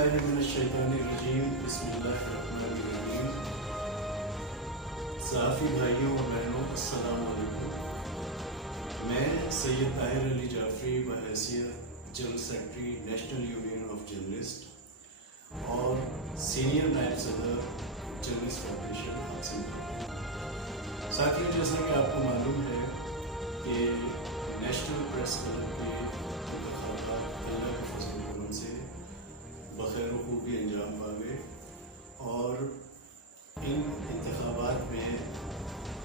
बिस्मिल्लाहिर्रहमानिर्रहीम। बिस्मिल्लाहिर्रहमानिर्रहीम। सहाफ़ी भाइयों और बहनों, अस्सलाम वालेकुम। मैं सैयद ताहिर अली जाफरी बहैसियत general secretary national union of journalist और सीनियर नायब सदर जर्नलिस्ट फेडरेशन हासिल। साथियों, जैसा कि आपको मालूम है कि नेशनल प्रेस क्लब के इंतखाबात अल्लाह के फज़ल करम से बखैर खूबी अंजाम पा गए और इन इंतखाबात में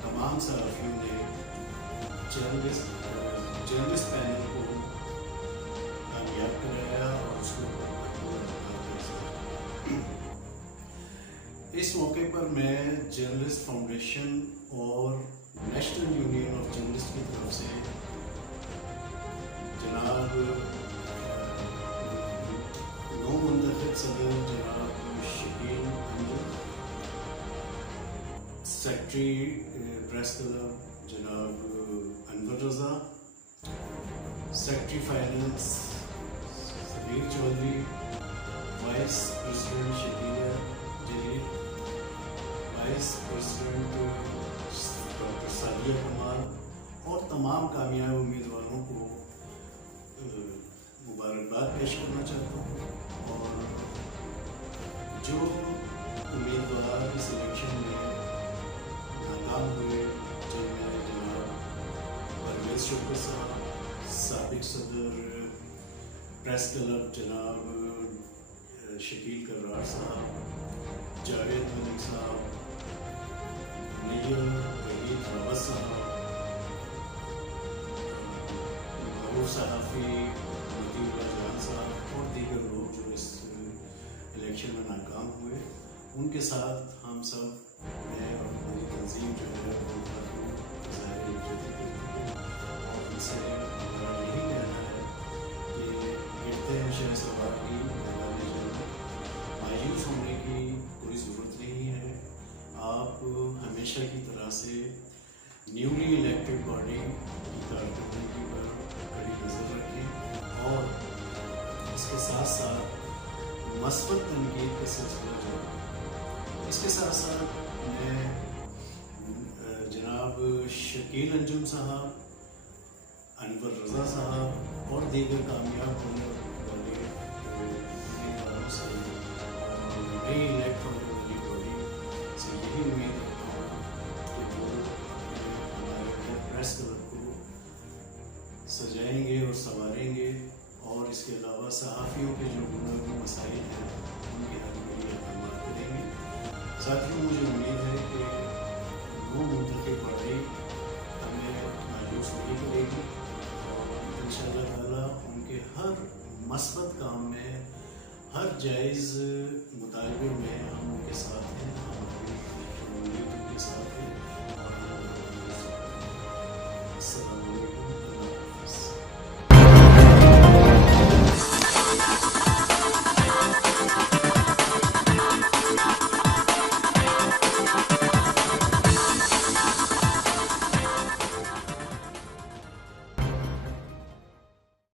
तमाम सहाफ़ियों ने जर्नलिस्ट पैनल को कामयाब कराया और उसको इस मौके पर मैं जर्नलिस्ट फाउंडेशन और नेशनल यूनियन ऑफ जर्नलिस्ट की तरफ से जनाब नौ मुंतखब सदर जनाब Shakeel Anjum, secretary press club जनाब Anwar Raza, secretary finance Sabir Chaudhry, vice president Shakila Jalil, vice president doctor Sadia Kamal और तमाम कामयाब उम्मीदवारों को मुबारकबाद पेश करना चाहता हूँ। और जो उम्मीदवार इस इलेक्शन में नाकाम हुए, जिनमें जनाब परवेज़ शुक्र साहब, साबिक सदर प्रेस क्लब जनाब शकील कर्रार साहब, जावेद मलिक साहब, नैयर वहीद रावत साहब, मरूफ सहाफ़ी मतीउल्लाह जान साहब और दीगर लोग जो इस इलेक्शन में नाकाम हुए, उनके साथ हम सब मैं और हमारी तंजीम जो है वो और उनसे हमारा यही कहना है कि गिरते हैं शह सवार की मायूस होने की कोई ज़रूरत नहीं है। आप हमेशा की तरह से न्यूली इलेक्टेड बॉडी की कारकर्दगी पर कड़ी नज़र रखें और इसके साथ साथ मस्बत तनकीद का सिलसिला जारी है। इसके साथ साथ मैं जनाब शकील अंजुम साहब, अनवर रज़ा साहब और दीगर कामयाब होने वाले उम्मीदवारों से और नई इलेक्ट होने वाली बॉडी से यही उम्मीद रखता हूँ कि वो हमारे प्रेस क्लब को सजाएंगे और संवारेंगे और इसके अलावा सहाफ़ियों के जो बुनियादी मसाइल हैं उनके हल के लिए इक़दाम करेंगे। साथियों, मुझे उम्मीद है कि वो मुंतखब बॉडी हमें मायूस नहीं करेगी और इंशाअल्लाह ताला उनके हर मस्बत काम में, हर जायज़ मुतालबे में हम उनके साथ हैं। हम